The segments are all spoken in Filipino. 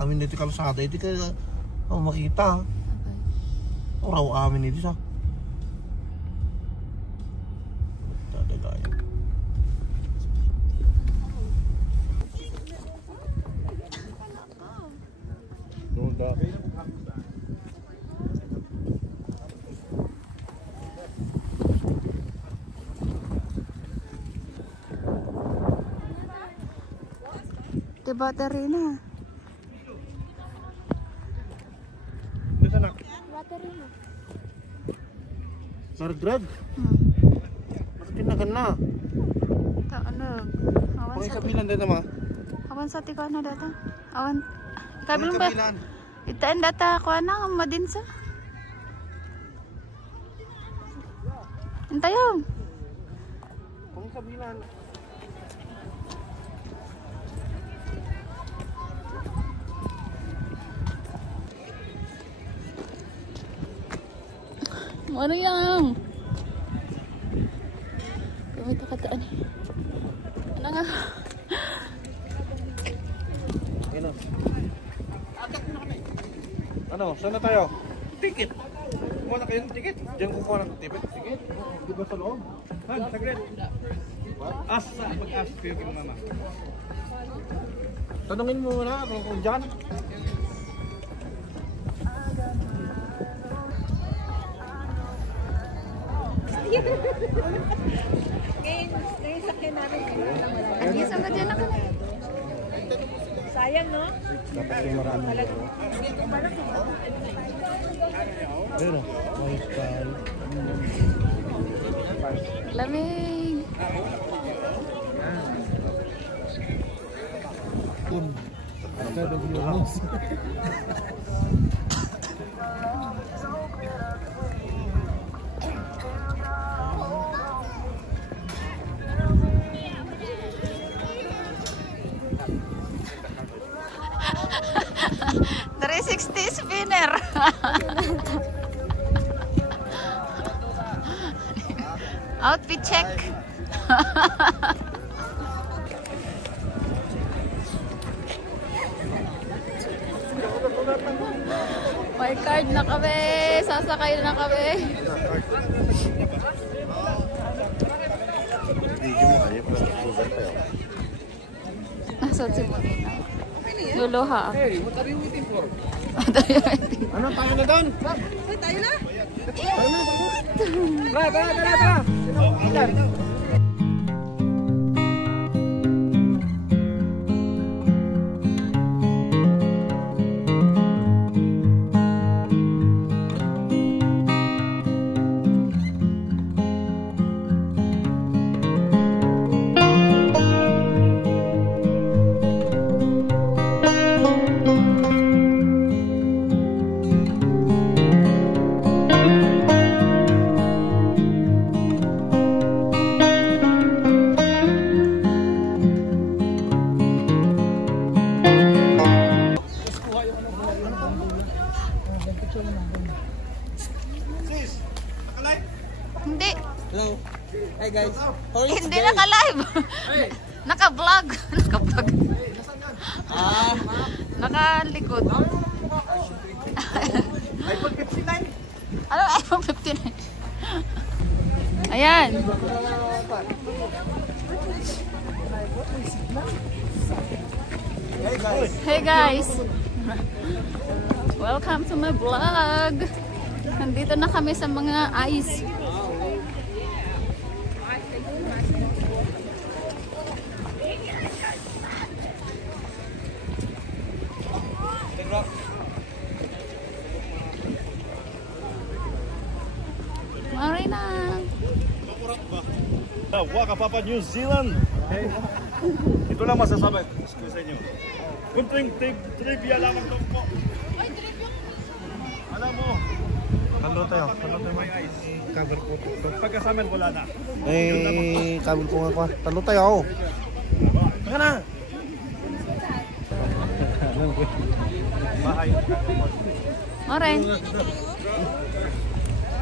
amin dito kalsada, ito ka makita. Oraw amin dito sa. Dadagayan. Nunda. Di battery na. Dito na. Battery na. Margrad? Bakit tinagan na? Ano? Awan Kung sa ikabilan dito ma? Awan sa tiko na data. Awan. Ikabilan ba? Ikabilan. Itaan data ko na ang madinsa. Antayo. Kung ikabilan. Ano yan? Kami kataan. Ano nga? Ano? Ano? Saan na tayo? Ticket! Kumuha na kayo ng ticket? Diyan kukuha ng ticket? Ticket? Di ba sa loob? Han, saglit! Asa! Mag-ask kayo kay mama. Tanungin mo muna kung dyan. Ngayon sakyan namin. Isa ka dyan ako. Sayang, no? Dapat yung marami. Pero, white style. Lamig. Instead of your house. Spinner. Outfit check. May card na kami. Sasakay na kami. Video mo kayo, sugar pa yun. Nasaan si Molina? Luluha. Hey, what are you waiting for? Ano, tayo na doon? Tayo na? Tara. Hindi. Hello. Hi guys. Hindi naka-live. Naka-vlog. Naka-vlog. Naka-likod. iPhone 59. Ano iPhone 59? Ayan. Hey guys. Hey guys. Welcome to my vlog. Nandito na kami sa mga ice. Marina. Waka Papa New Zealand. Hey. Ito lang masasabi. Excuse nyo. Kunting trivia lamang to po. Alam mo, Kalo tayo. may ice. Cover ko. Pagkasamin wala na. Eh, kabel ko nga pa. Talo tayo ako. Tanga na. Bahay. Oren.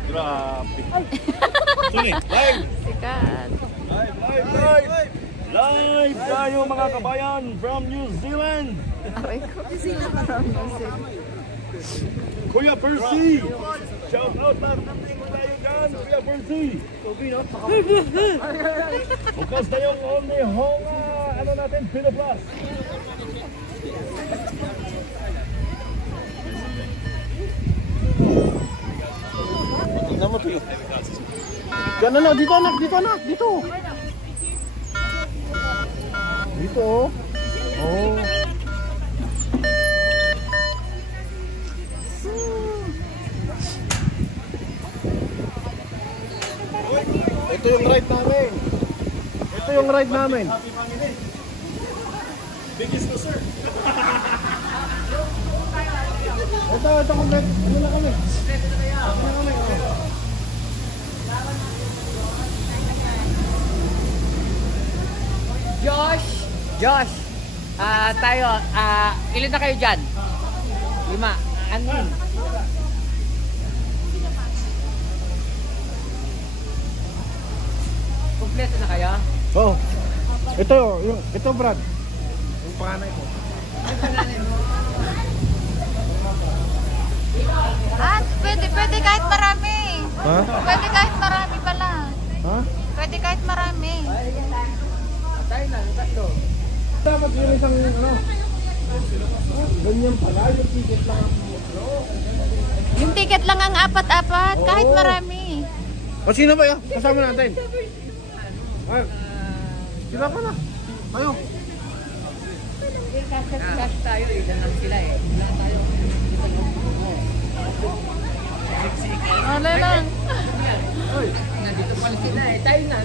Grabe. Sini, live. Sikat. Live. Live tayo mga kabayan from New Zealand. Aray ko. From New Zealand. Kuya Percy! Shout out lahat ng team tayo dyan, Kuya Percy! Bukas na yung only home, ano natin, Pinoplus. Tingnan mo to yun. Gano'n na, dito anak, dito anak, dito. Dito oh. Oh. Ito yung ride namin. Ito yung ride namin. Biggest to sir. Ito complete. Ano na kami? Josh, ilan na kayo dyan? 5. Ano? Kompleto na kayo? Oh. Ito Brad. Yung panganay ko. Ah, pwede kahit marami. Ha? Pwede kahit marami pala. Ha? Pwede kahit marami. Dapat yun isang ano. Ganyan pala yung ticket lang. Yung ticket lang ang apat-apat, kahit marami. O sino ba yun? Kasama natin. Ay. Sila pa na. Ayo. Cash tayo eh, lang sila eh. Wala tayo. Wala lang. Nandito pala sila eh. Tayo na.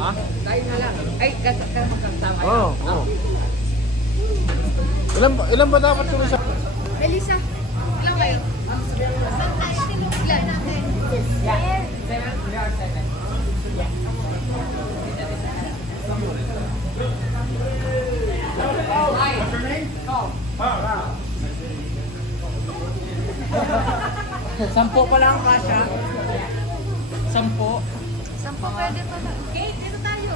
Ha? Tayo na lang. Ay, kasama. Oo. Oh. Ilan ba dapat tuloy sa... Melissa, ilang kayo? Saan tayo tinuglan natin? Sampo pa lang kasha. 10. 10 pwede pala. Kate, dito tayo.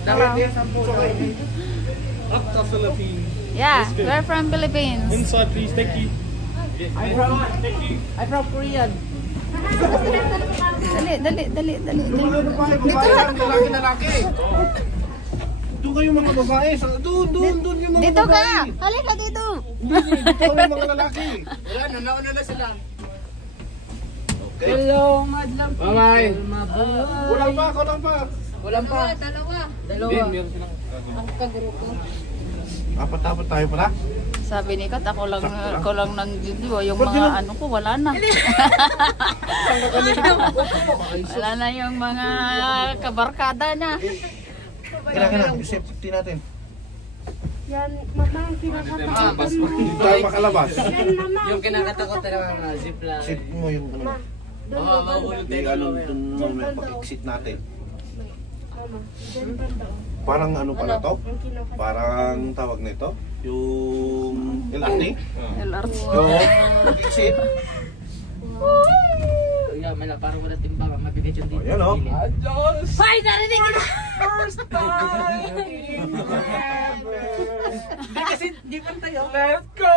Dapat din 10. Up to Philippines. Yeah, we're from Philippines. Inside please, thank you. I'm from Korean. Dali. Lalaki. Doon kayo mga babae. Doon yung mga Dito babae. ka! Halika dito! Dito kayo mga lalaki. Wala, nauna na sila. Hello, madlang. Bye-bye. Kulang pa. Walang pa. Dalawa. Ang kagrupo. Apat tayo pala. Sabi ni Kat, ako lang nang video. Yung mga ano ko, wala na. Wala na yung mga kabarkada na. Kailangan na, safety natin. Yan, mama, ang pinakatakot mo. Hindi tayo makalabas. Yan, mama. Yung kinakatakot na mga zipline. Safe mo yung ano. Mahulog Hindi tayo. doon may pag-exit natin. Mama, dyan banda. Parang ano pala to? Ang kinakatakot. Parang tawag nito? Yung LRT? LRT. Yung pag-exit? Yeah, may parang wala timbang. Mabigat yung dito. Ayan o. Hoy, narinig kita! Hindi kasi, di pa tayo. Let's go!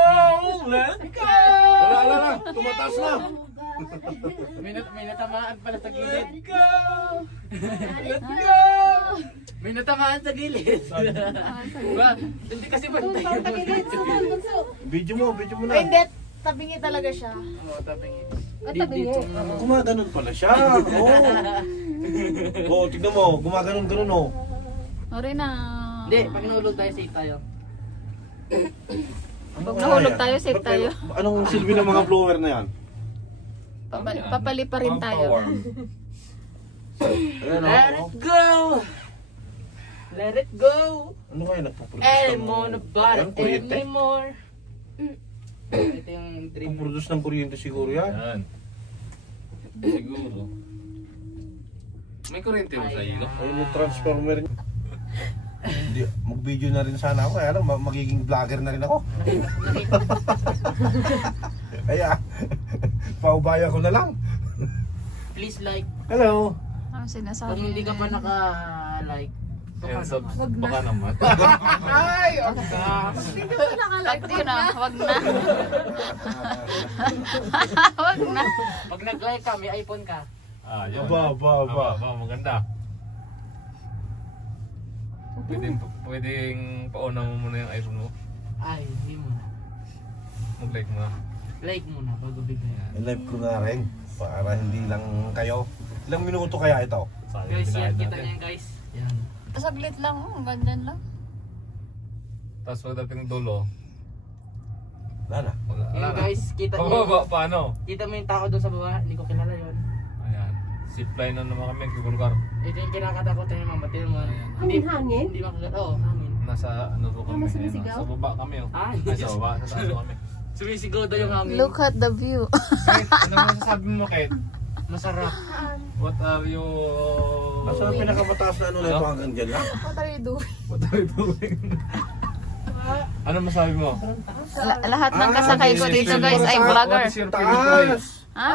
Wala. Tumataas na. May natamaan pala sa gilid. Let's go! May natamaan sa gilid. Ba, hindi kasi bantay yung Video mo na. Hindi, tabingi talaga siya. Oo, tabingi. Tabingi. Gumaganon pala siya. Oo, tignan mo. Gumaganon oh. Sorry na. Hindi, pag nahulog tayo, safe tayo. Pag nahulog tayo, safe tayo. Anong silbi ng mga blower na yan? Papali pa rin tayo. Ayan, Let oh. it go! Let it go! Ano kaya nagpuproduce I'm on a bottle Ayan, kuryente? anymore. Ito yung dream. Nagpuproduce ng kuryente siguro yan. Yan. Siguro. May kurente mo sa ilo? Ayun yung transformer niya. Hindi, mag-video na rin sana ako. Kaya lang, magiging vlogger na rin ako. Kaya, paubaya ko na lang. please like. Hello. Ano sinasabi? Kung hindi ka pa naka-like, Ayan, baka naman. ay, okay. Like na, wag na. Wag na. Pag nag-like ka, may iPhone ka. Ah, yan. Aba. Maganda. Pwedeng pauna mo muna yung iPhone mo. Ay, hindi mo na. Mag-like mo na. Like muna bago bigyan. I-live ko na rin. Para hindi lang kayo. Ilang minuto kaya ito? Sayang Guys, yan, binayad kita natin. niya guys. Yan. Saglit lang, ganyan lang. Tapos pagdating dulo, Wala na. wala Yan na. guys, kita niyo. Pababa, paano? Kita mo yung tao doon sa baba, hindi ko kilala yon. Ayan. Zipline na naman kami, Gugulgar. Ito yung kinakatakutan yung mga batil mo. Hangin-hangin? Hindi makakita. Oo, hangin. Nasa ano po kami. Mas sumisigaw? Sa baba kami oh. Ay, Ay, sa baba, sa taas po kami. Sumisigaw daw yung hangin. Look at the view. Kate, ano masasabi mo, Kate? Masarap. What are you... Nasa pinakamataas na ano na ito hanggang dyan lang? What are you doing? What are you doing? Ano masabi mo? Lahat ng kasakay ko dito guys ay vlogger. What is your favorite ride? Taas! Ha?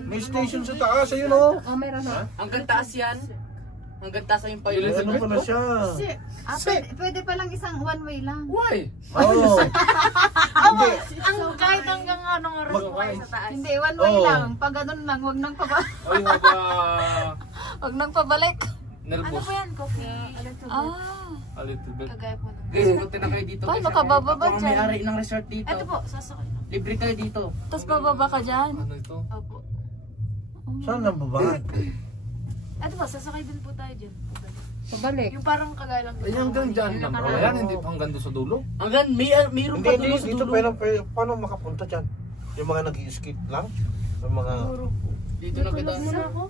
May station sa taas, ayun o. Oh, meron na. Hanggang taas yan. Hanggang taas yung payo. Ano pala siya? Pwede palang isang one way lang. Why? Oo. Kahit hanggang anong oras Mag- sa taas. Hindi, one way Oo. lang. Pag ganun lang, wag nang Oh, you have a... wag nang pabalik. Nervous. Ah, A little bit. Guys, punta na kayo dito. Paano guys. ka bababa Ako ang dyan? may-ari ng resort dito. ito po, sasakay. Libre kayo dito. Tapos bababa ka dyan. Ano ito? Opo. Saan ang baba? Ito po, sasakay din po tayo dyan. Pabalik. Yung parang kagaya lang. Ay, hanggang dyan lang. Ayan, hindi pa hanggang doon sa dulo. Hanggang mayroon Hindi, pa hindi. dulo sa Dito dulo. paano makapunta dyan? Yung mga nag-i-skate lang? Yung mga... Dito na kita. Muna ako.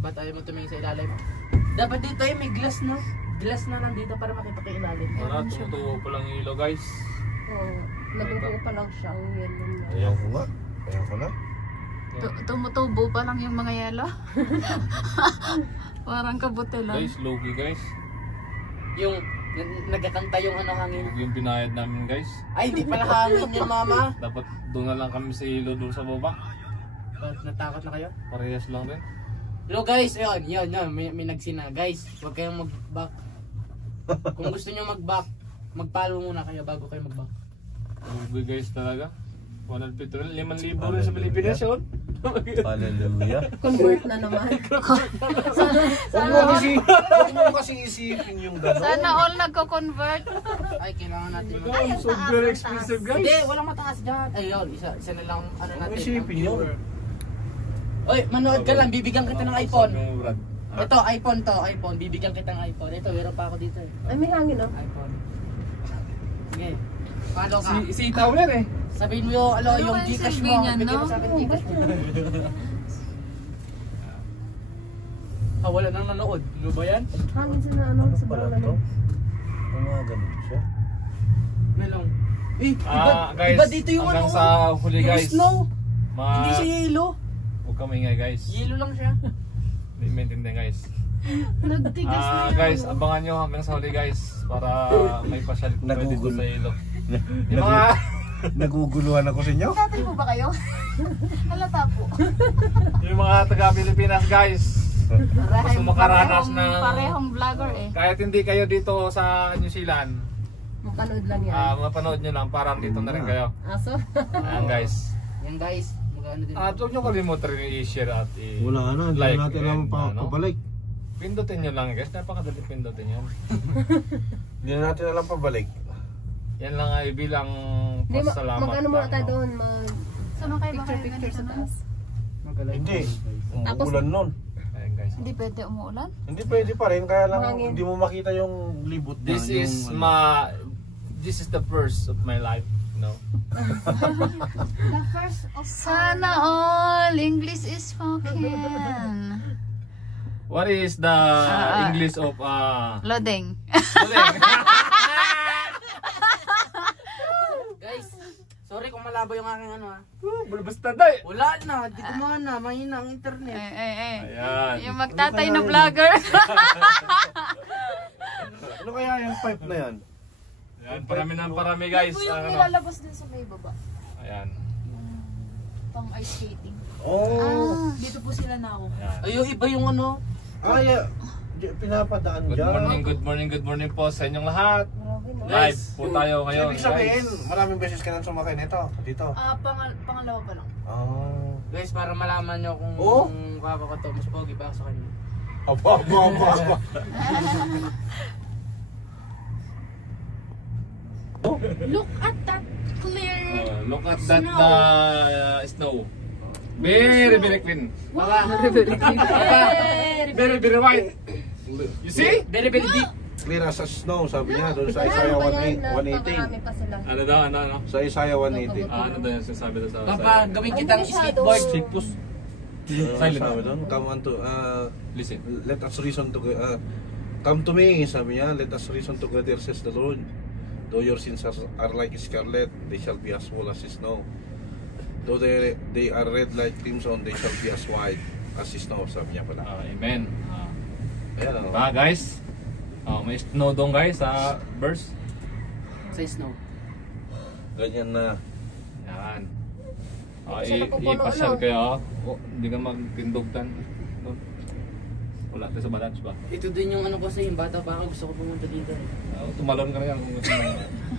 Ba't ayaw mo tumingin sa ilalim? Dapat dito ay may glass no? Glass na lang dito para makita kayo ilalim. Para tumutubo pa lang yung ilaw, guys. Oh, nabubuo pa lang siya. Ang yan yun. Ayan ko nga. Ayan ko na. Tumutubo pa lang yung mga yelo. Parang kabuti lang. Guys, logi guys. Yung nagkakanta yung ano hangin. Yung binayad namin guys. Ay, di pala hangin yun mama. Dapat doon na lang kami sa ilo doon sa baba. Ba't natakot na kayo? Parehas lang rin. Hello guys, yun, may nagsina. Guys, huwag kayong mag-back. Kung gusto nyo mag-back, mag-follow muna kayo bago kayo mag-back. Logi guys talaga. 100 petrol, 5,000 rin sa Pilipinas yun. Hallelujah. Convert na naman. Huwag mo kasi isipin yung gano'n. Sana all nagko-convert. Ay, kailangan natin So very expensive guys. Hindi, walang mataas dyan. Ayun, isa na lang ano Huwag natin. isipin yun. Oy, manood ka lang, bibigyan kita ng iPhone. Yung Brad. Ito, iPhone to, iPhone. Bibigyan kita ng iPhone. Ito, meron pa ako dito eh. Ay, may hangin oh. iPhone. Sige. Follow ka. Si Itaw yan eh. Sabihin mo yung, Ano yung ba yung Gcash silbi mo. niyan, Bigyan mo no? sa akin Gcash mo. Wala nang nanood. Ano ba yan? Hangin sa ano, sa Pala brown to. ano. Ang mga ganun siya. Melong. Eh, Guys, iba dito yung hanggang ano. sa huli Yung guys. snow. Ma- Hindi siya yellow. Huwag ka maingay guys. Yellow lang siya. Hindi maintindihan guys. Nagtigas na yan. Guys, abangan nyo hanggang sa huli guys. Para may pasyal ko pwede dito Nagugol. sa ilo. Yung mga... Naguguluhan ako sa inyo. Tatay po ba kayo? Halata po. Yung mga taga Pilipinas guys. Gusto makaranas ng... Parehong vlogger eh. Kahit hindi kayo dito sa New Zealand, Mapanood lang yan. mapanood nyo lang, parang dito na rin kayo. Aso? Ayan guys. Yan guys. Magkano din. At huwag nyo kalimutan rin i-share at i-like. Wala na, hindi natin naman ano. pabalik. Pindutin nyo lang guys, napakadali pindutin yun. Hindi na natin alam pabalik. Yan lang ay bilang Hindi, pasalamat. mag-ano muna lang, tayo no? doon. Sama kayo ba kayo Picture sa taas. Hindi. Tapos- Umuulan nun. Ayan guys. Hindi pwede umuulan? Hindi pwede pa rin, kaya lang Mahangin. hindi mo makita yung libot na. This is this is the first of my life, no? The first of Sana all English is spoken. What is the English of Loading. Guys, sorry kung malabo yung aking ano ha. Basta day. Wala na, di kumana, mahina ang internet. Ayan. Yung magtatay na vlogger. Ano kaya yung pipe na yan? Ayan, parami guys. Ito yung Ano? nilalabas din sa may baba. Ayan. Pang ice skating. Oh. Dito po sila na ako. Ay, yung iba yung ano. Ay, pinapadaan dyan. Good morning po sa inyong lahat. Live Guys, po tayo ngayon, Ibig sabihin, guys. maraming beses ka nang sumakay nito, dito. Pangalawa pa lang. Oh. Guys, para malaman nyo kung Oh? papa ko to, mas pogi pa ako sa kanya. Aba. Look at that clear. Look at that snow. Very clean. Very white. You see? Very deep. Clear as a snow, sabi niya doon sa Isaiah 118. Marami pa sila. Ano daw, ano? Sa Isaiah 118. Ano daw yung sinasabi daw sa... Papa, gawin kitang skateboard. Sikpus. Silent. Sabi doon, come unto, Listen. let us reason to, come to me, sabi niya, let us reason together, says the Lord. Though your sins are like scarlet, they shall be as wool as snow. Though they are red like crimson, they shall be as white as snow, sabi niya pala. Amen. Ayan o. Diba guys? May snow doon guys sa burst. Sa snow. Ganyan na. Yan. Siya napupuno, Ipasyal ano? kayo. Hindi ka magtindugtan. Wala tayo sa balance ba? Ito din yung ano kasi, yung bata pa ako, gusto ko pumunta dito. Tumalon ka na yan kung gusto mo.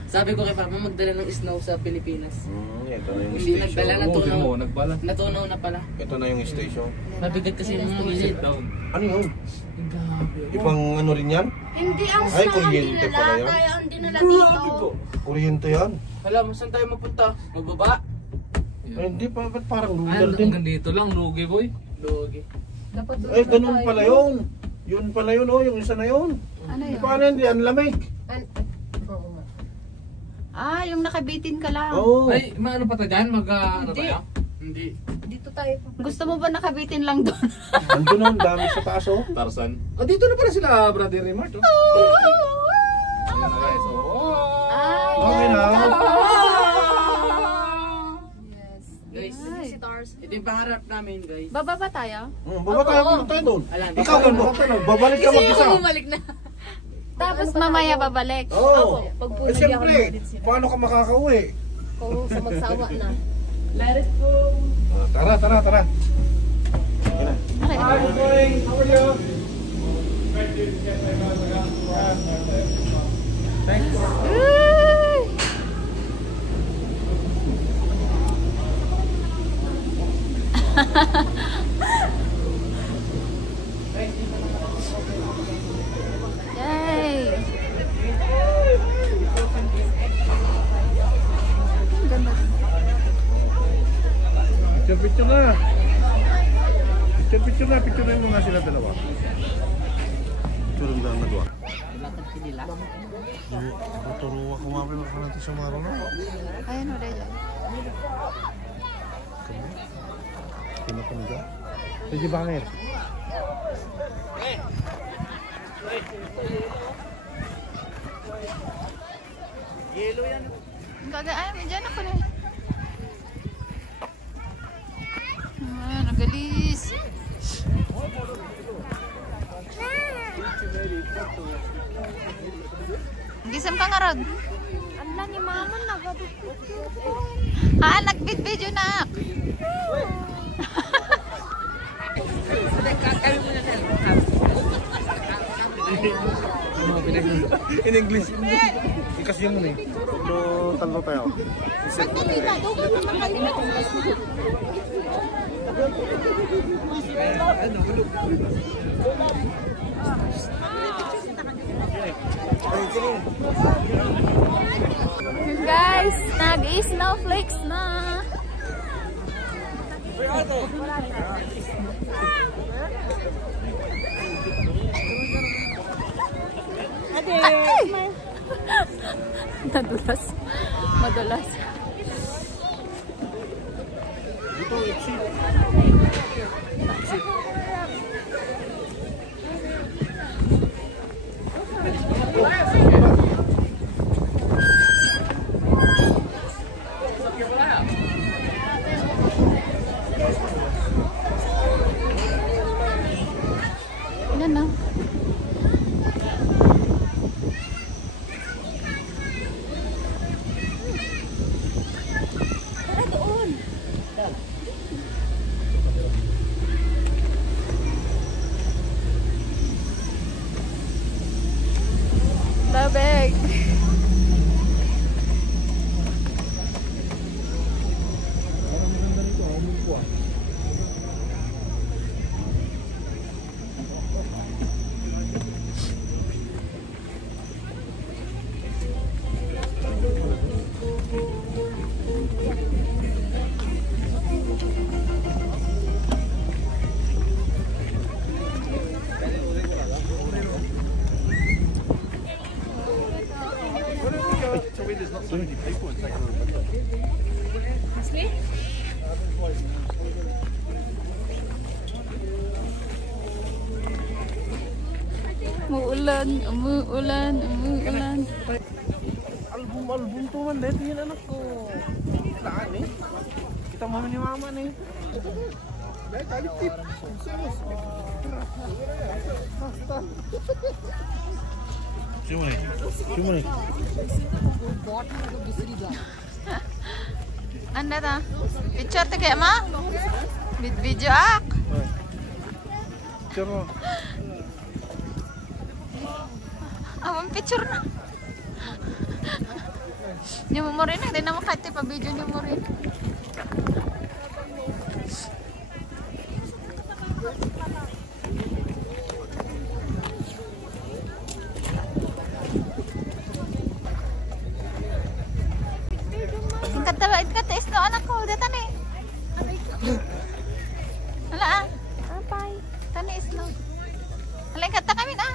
Sabi ko kay Papa, magdala ng snow sa Pilipinas. Ito na yung Hindi nagdala station. na Oo, mo, nagbalan. Natunaw na pala. Ito na yung station. Mabigat kasi yung mga Sit down. Ano yun? Grabe. Ibang ano rin yan? Hindi ang Ay, snow ang kuryente pala dinala, yun. kaya ang dinala dito. Kuryente yan. Alam mo, saan tayo mapunta? Magbaba? Ay, hindi pa, ba't parang Ay, lugar din? hanggang dito lang, lugi boy. Lugi. Dapat doon Ay, na ganun tayo. pala yun. Yun pala yun, oh, yung isa na yun. Ano yun? Paano hindi? Ang lamig. Oo nga. Ah, yung nakabitin ka lang. Oo. Ay, maano pa tayo dyan? Ano tayo? Hindi. Dito tayo pa. Gusto mo ba nakabitin lang doon? Andun oh, ang dami sa taas, oh. Tarzan. Dito na pala sila, Brother Remart. Oh. Ayan na guys. Ay, Okay na. Yes. Guys, Si Tars. ito yung pangarap namin, guys. baba ba tayo? Baba tayo, punta tayo doon. Alam, Ikaw, babalik ka mag-isa. Bumalik na. Tapos mamaya babalik. Oo. Pag po Eh, siyempre, paano ka makakauwi? Kung sa magsawa na. Tara. Okay. Ay! Yay! Ganda. Picture na. Picture na yung mga sila dalawa. Picture lang na dua. Turo ako mapin ako natin sa maro na. Ayan o, Deja. Pinapaniga. Sige bangir. Ay, may dyan ako na. Ah, nagalis. Gisam ka nga rod. Ala ni mama nagabit-video. Ah, nagbit-video na. In English. Kasi yun eh. So, talo tayo. Guys, nag-snowflakes na. Ay! Nadulas. Madulas. Ito, exit. Ilan na? Umuulan, umuulan, umuulan. Album to man, dito yun anak ko. Laan eh. Kita mo ni mama ni. Cuma nih. Anda ta? Picture ta kaya ma? Video ak. Cuma. Awang picture na. Yung mo rin, hindi na makati pa video niyo mo rin. Kata isno anak ko, datan eh. Hala ah. Apay. Tani isno. Hala kata kami na.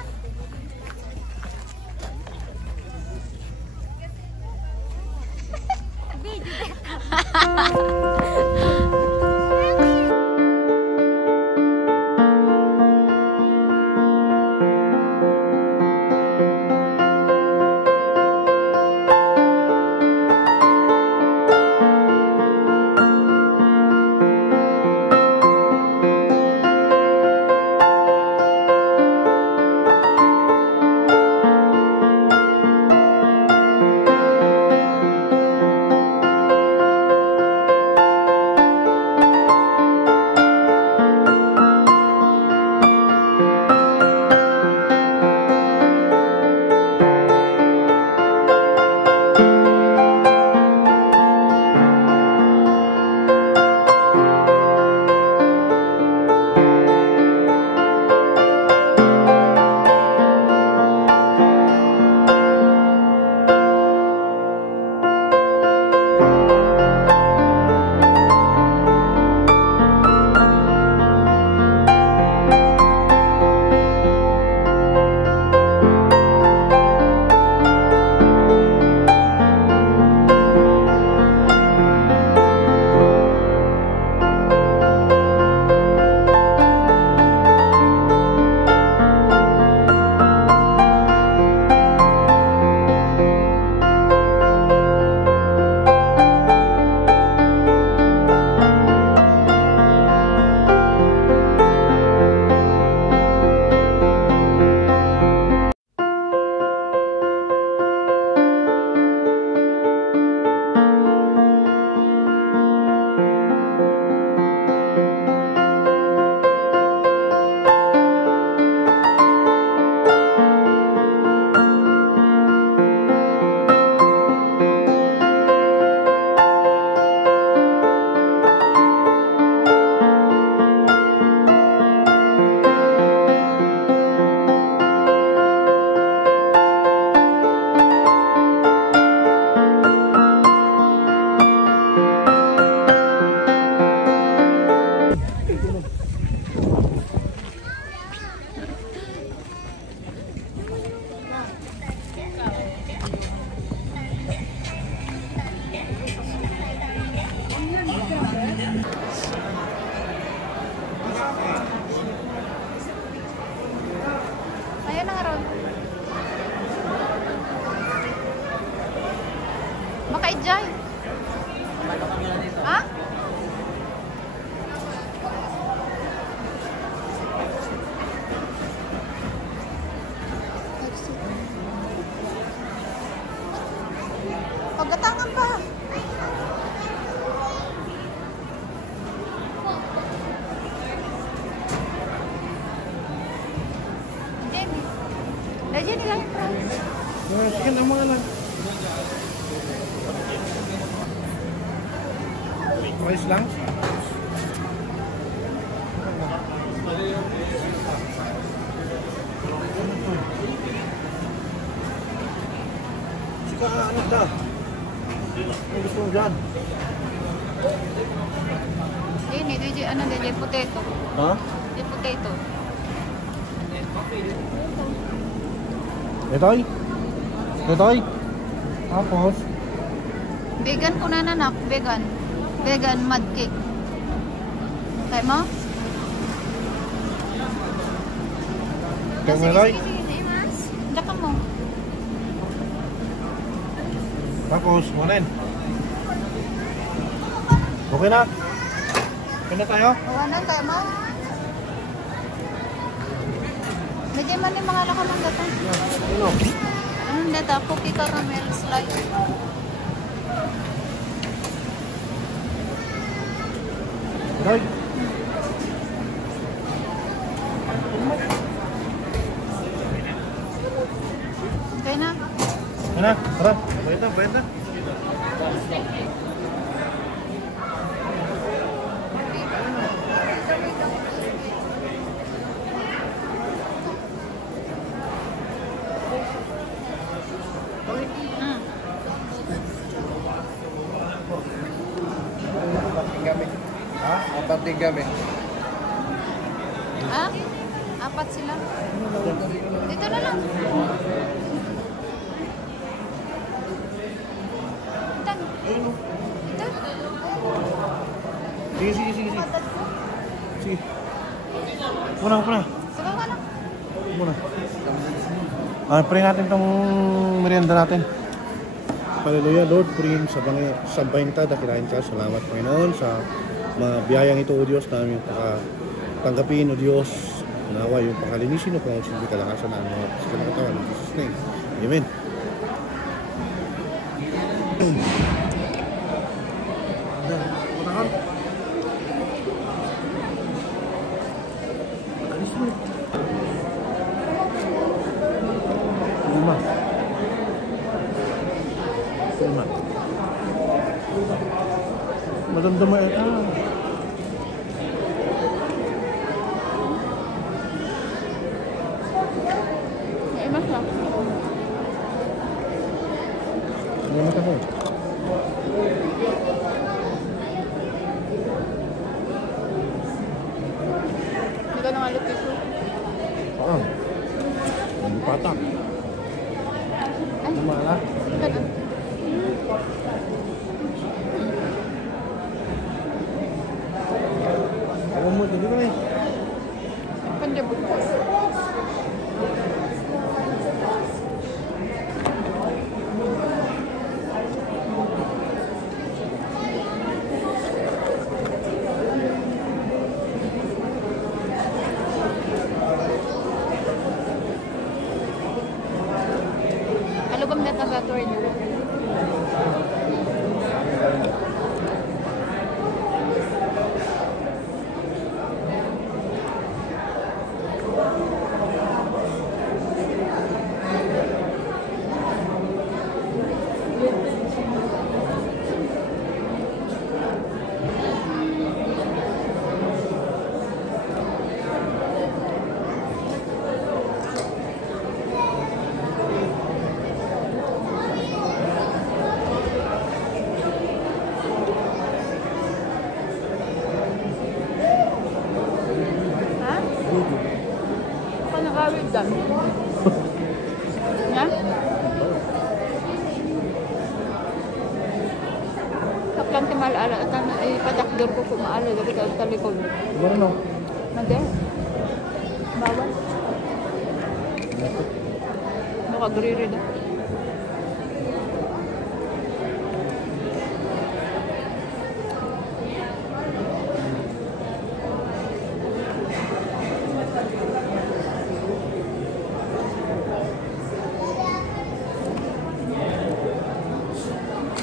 Makaijay. Ha? Pagkatangan pa. Jenny. Jenny lang. Chicken ang mga lang. Rice lang. Sika anak ta. Ang gusto mo dyan? Ini DJ ano DJ potato. Ha? DJ potato. Etoy? Etoy? Tapos? Vegan ko na nanak. Vegan. Vegan mud cake. Kaya mo? Kaya mo, Lai? Daka mo. Tapos, kunin. Okay na. Okay na tayo? Ano kaya mo? Medyo man yung mga lakamang data. Ano? Anong data? Cookie caramel slice. Lai? Okay na. Okay na, tara. Bayad na, bayad na. Mm. Ha? Apat din kami. Ah? Apat sila. Dito na lang. Dito. Dito. Sige, sige, sige. Sige. Muna, muna. Sabaw ka lang. Muna. Pray natin itong merienda natin. Hallelujah, Lord, purihin sa bahinta, dakilain ka. Salamat, Panginoon, sa mga biyayang ito, O Diyos, na aming tanggapin, O Diyos. Nawa yung pakalinisin o kung silbi kalakasan na mga physical na katawan. In Jesus' name. Amen. Madamdama ito. Imas lang. Salamat ako. Hindi ka nang alipis. Oo. Ang patak. Ay. Lumala. Ika na. Ako mo, dito na eh. Pandabot. Alugam na taga-tour niyo. Ha? Ako nag-awid dyan. Ha? Kaplan ti malala at ipadakdor ko kumaala dali ka sa likod. Diba no? Nade? Bawal? Nakagriri na.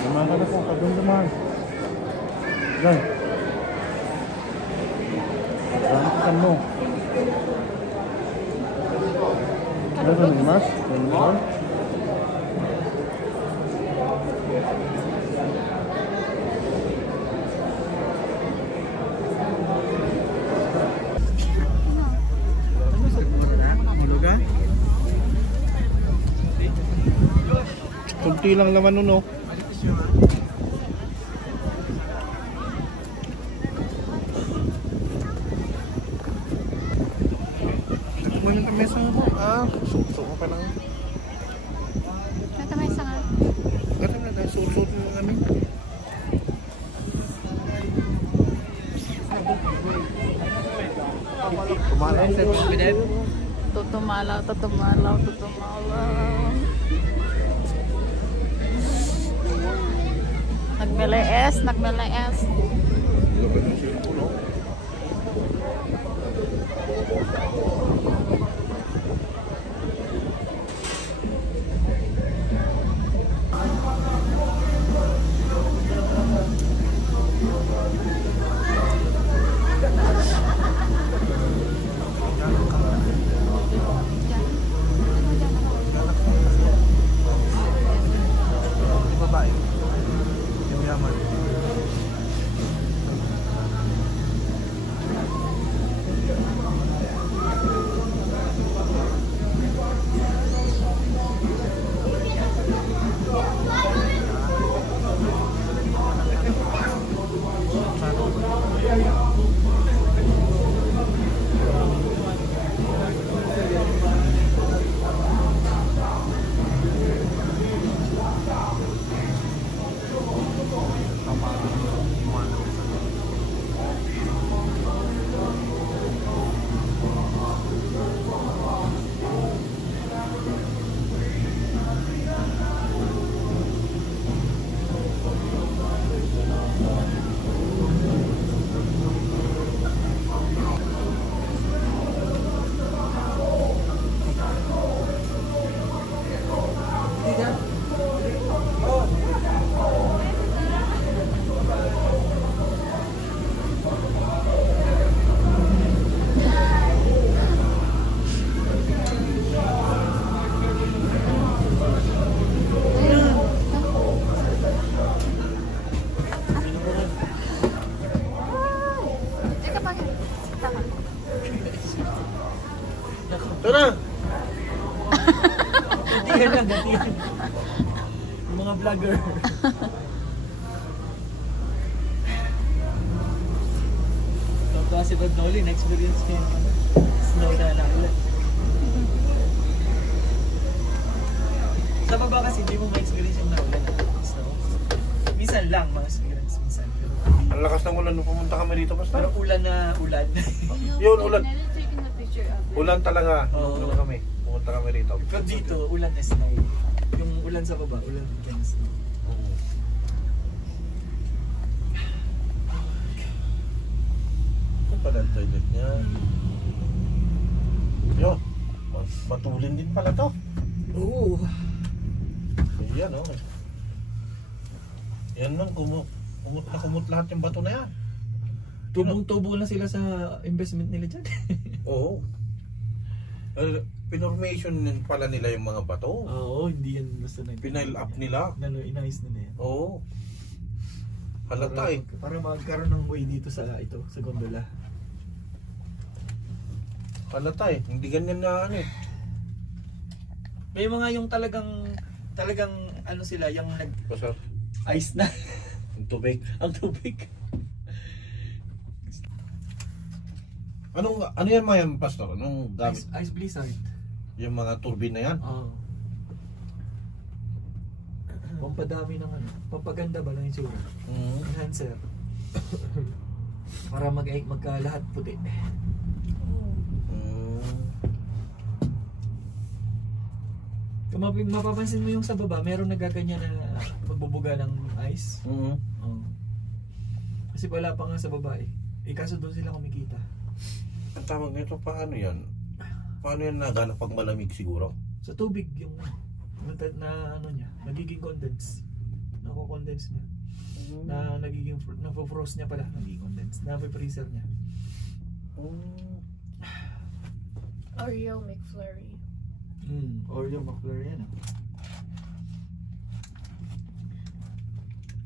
Lumahan ka na po, kadundumahan. Yan. Rampitan mo. Ano ba, Mimas? Kadundumahan? Kunti lang naman nun, no? Kumain ng mesa mo. Suso ko pa lang. Natamay sa nga. Kata na, suso ko lang kami. Tutumalaw, tutumalaw, tutumalaw. Nagmelees, nagmelees. Ito na! Gantihan lang, gantihan. Yung mga vlogger. Tapos si Rod Noli, na-experience niya yung snow na nakulat. Sa baba kasi, hindi mo ma-experience yung nakulat na snow. Minsan lang ma-experience, minsan. Ang lakas ng ulan nung pumunta kami dito, basta. Pero ulan na ulan. Yun, ulan. taking a picture of it. Ulan talaga. Oo. Nung kami. Pumunta kami rito. Pero dito, ulan na snow. Yung ulan sa baba, ulan din na snow. Ito pala ang toilet niya. Yun. Matulin din pala to. Oo. Yan, oh. Yan lang, kumot na kumot lahat yung bato na yan. Tubong-tubo na sila sa investment nila dyan. Oo. Pinormation din pala nila yung mga bato. Oo, hindi yan basta Pinail up nila. Inayos nila yan. Oo. Halata eh. Para magkaroon ng way dito sa sa gondola. Halata eh. Hindi ganyan na ano eh. May mga yung talagang ano sila, yung Pasar. ice na Yung tubig. ang tubig. Ano yan mga pastor? Anong gamit? Ice blizzard. Yung mga turbine na yan? Oo. Pampadami ng ano, pampaganda ba ng itsura? Enhancer. Para magka lahat puti. Kung mapapansin mo yung sa baba, meron nagaganyan na magbubuga ng ice. Oo. Kasi wala pa nga sa baba eh. Kaso doon sila kumikita. Ang tawag nito, paano yan? Paano yan naganap pag malamig siguro? Sa tubig yung na ano niya, nagiging condense. Nako-condense niya. Na nagiging na-frost niya pala, nagiging condense. Na-freezer niya. Oreo McFlurry. Oreo McFlurry yan.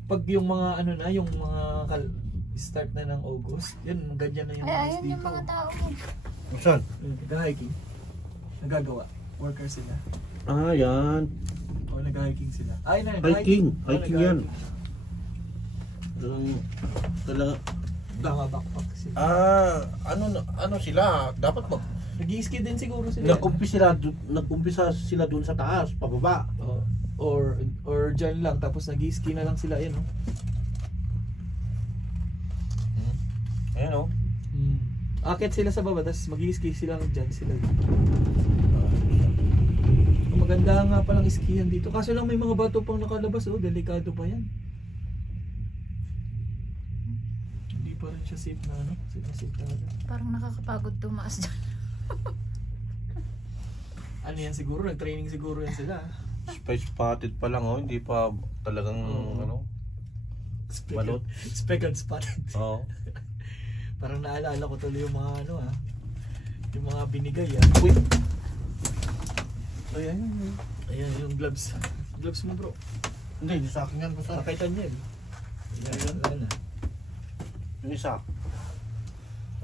Pag yung mga ano na, yung mga start na ng August, yun, ganyan na yung ice Ayun dito. yung mga tao. Saan? Nag-hiking. Nagagawa. Workers sila. Ah, yan. O, nag-hiking sila. Ay, Hiking. Hiking yan. Talaga. Mga backpack sila. Ano sila? Dapat Nag-ski din siguro sila. nagkumpisa sila doon sa taas, pababa. Or dyan lang, tapos nag-ski na lang sila, yun, no? Ayan, oh. Akit sila sa baba, tapos mag-i-ski sila dyan sila. Maganda nga palang skihan dito. Kaso lang may mga bato pang nakalabas, oh, delikado pa yan. Hindi pa rin siya safe na ano, safe talaga. Parang nakakapagod tumaas dyan. Ano yan siguro, nag-training siguro yan sila. Spotted pa lang, oh, hindi pa talagang ano, balot. Speckled spotted. Oo. Parang naalala ko tuloy yung mga ano yung mga binigay Uy. Ayan, ayan yung gloves. Gloves mo bro. Hindi sa akin yan. Basta. Nakaitan yan. Ayan na. Yung isa.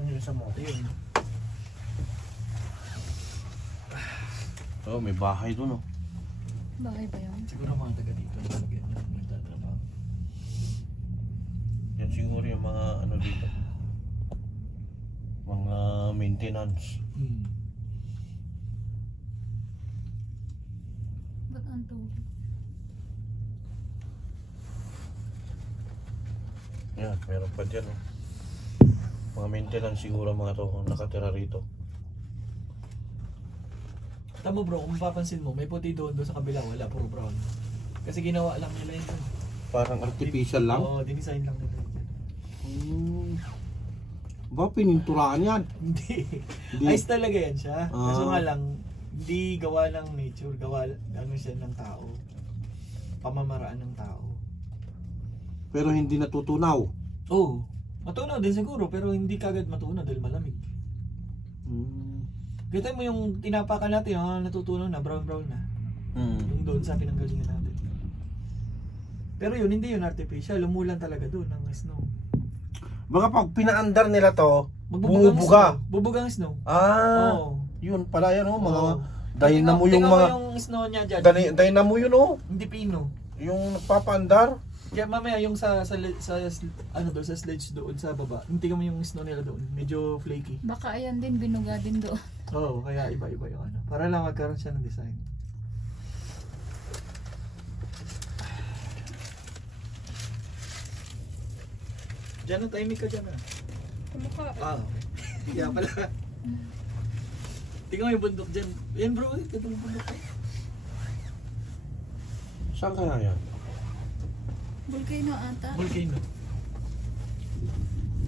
Ano yung isa mo? Ayun. Oh, may bahay doon, oh. Bahay ba yun? Siguro mga taga dito nagtatrabaho. Yan siguro yung mga ano dito. Mga maintenance. Ba't ang tubig? Yan, meron pa dyan, oh. Mga maintenance siguro mga to kung nakatira rito. Tama bro, kung mapapansin mo, may puti doon sa kabila, wala, puro brown. Kasi ginawa lang nila yun. Parang artificial lang? Oo, dinesign lang nila yun. Ba, pininturaan yan? Hindi. Hindi. Ice talaga yan siya. Ah. Kaso nga lang, hindi gawa ng nature, gawa ano siya ng tao. Pamamaraan ng tao. Pero hindi natutunaw. Oo. Matunaw din siguro, pero hindi kagad matunaw dahil malamig. Kita mo yung tinapakan natin, natutunaw na, brown na. Yung doon sa pinanggalingan natin. Pero yun, hindi yun artificial. Lumulan talaga doon ng snow. Baka pag pinaandar nila to, Magbubugang bumubuga. snow. Bubugang snow. Ah, Oo. yun pala yan, oh. Mga Oo. dynamo yung Tingnan mo mga... yung snow niya dyan. Dynamo yun, oh. Hindi pino. Yung nagpapaandar. Kaya mamaya yung sa ano doon sa sledge doon sa baba. Tingnan mo yung snow nila doon. Medyo flaky. Baka ayan din, binuga din doon. Oo, kaya iba-iba yung ano. Para lang magkaroon siya ng design. Diyan ang timing ka dyan ah. Kumukha. Ah, okay. Kaya pala. Tingnan mo yung bundok dyan. Yan bro, ito yung bundok. Saan kaya yan? Volcano ata. Volcano.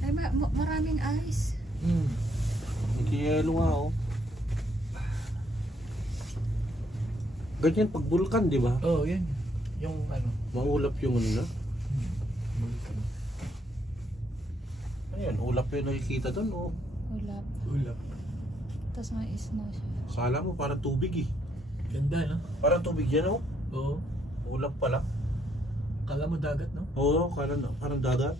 Ay, maraming ice. Hindi yelo nga, oh. Ganyan pag bulkan, di ba? Oo, yan. Yung ano. Maulap yung ano na. Volcano. Ano yan? Ulap yung nakikita doon, oh. Ulap. Ulap. Tapos may snow siya. Sala mo, parang tubig eh. Ganda no? Parang tubig yan, oh. Oo. Ulap pala. Kala mo dagat no? Oo, parang dagat.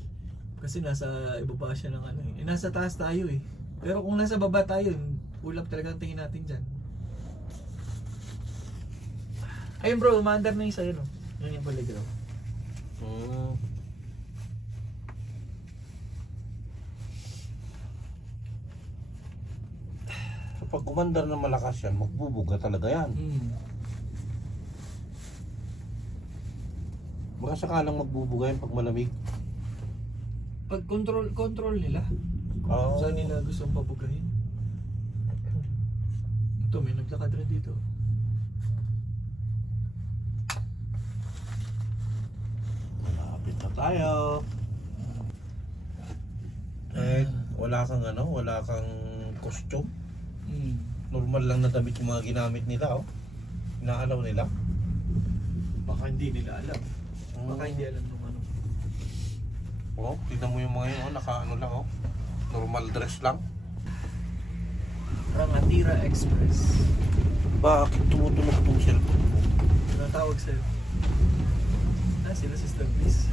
Kasi nasa ibaba siya ng ano eh. Nasa taas tayo eh. Pero kung nasa baba tayo, ulap talaga ang tingin natin dyan. Ayun bro, umaandar na yung sa'yo no? Yan yung playground. So pag umandar na malakas yan, magbubuga talaga yan. Baka sakalang magbubuga yan pag malamig. Pag control nila. Kung saan nila gustong pabugahin. Ito, may naglakad rin dito. Malapit na tayo. Eh, wala kang costume. Normal lang na damit yung mga ginamit nila, oh. Inaalaw nila. Baka hindi nila alam. Baka hindi alam nung ano. Oh, tignan mo yung mga yun, oh, naka-ano lang, oh. Normal dress lang. Rangatira Express. Bakit tumutunog tong cellphone mo? Tinatawag sa'yo. Sila si Sluglis.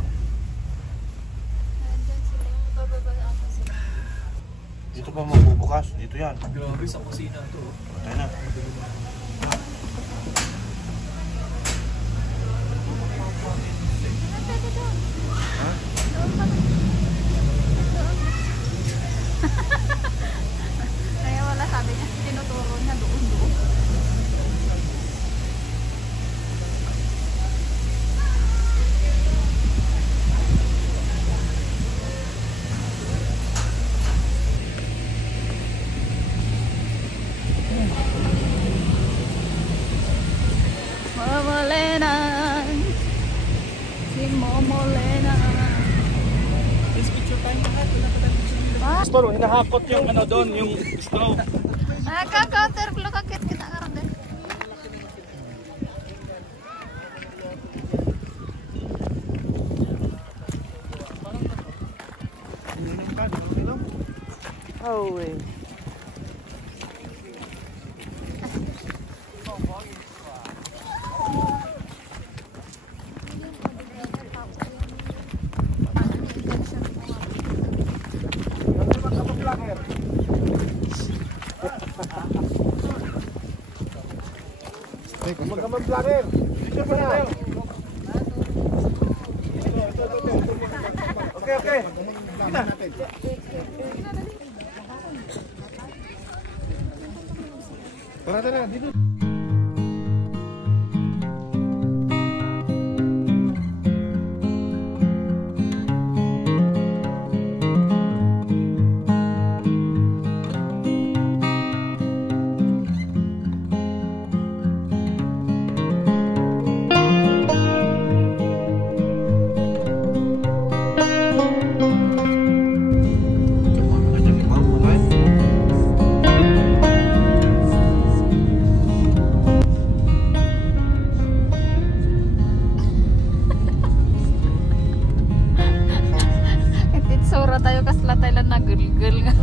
Nandyan sila. Bababa ata sila. Dito pa magbubukas, dito yan. Grabe sa kusina to. Ayun na. Kaya wala, sabi niya, tinuturo niya doon. Lena. Si Momo Lena. Store, hinahakot yung ano doon, yung straw. Kaka-counter ko kakit kita karon din. Oh, wait. Okay, okay. Tara na, dito. Ititsura tayo kasla tayo lang nagulgul nga.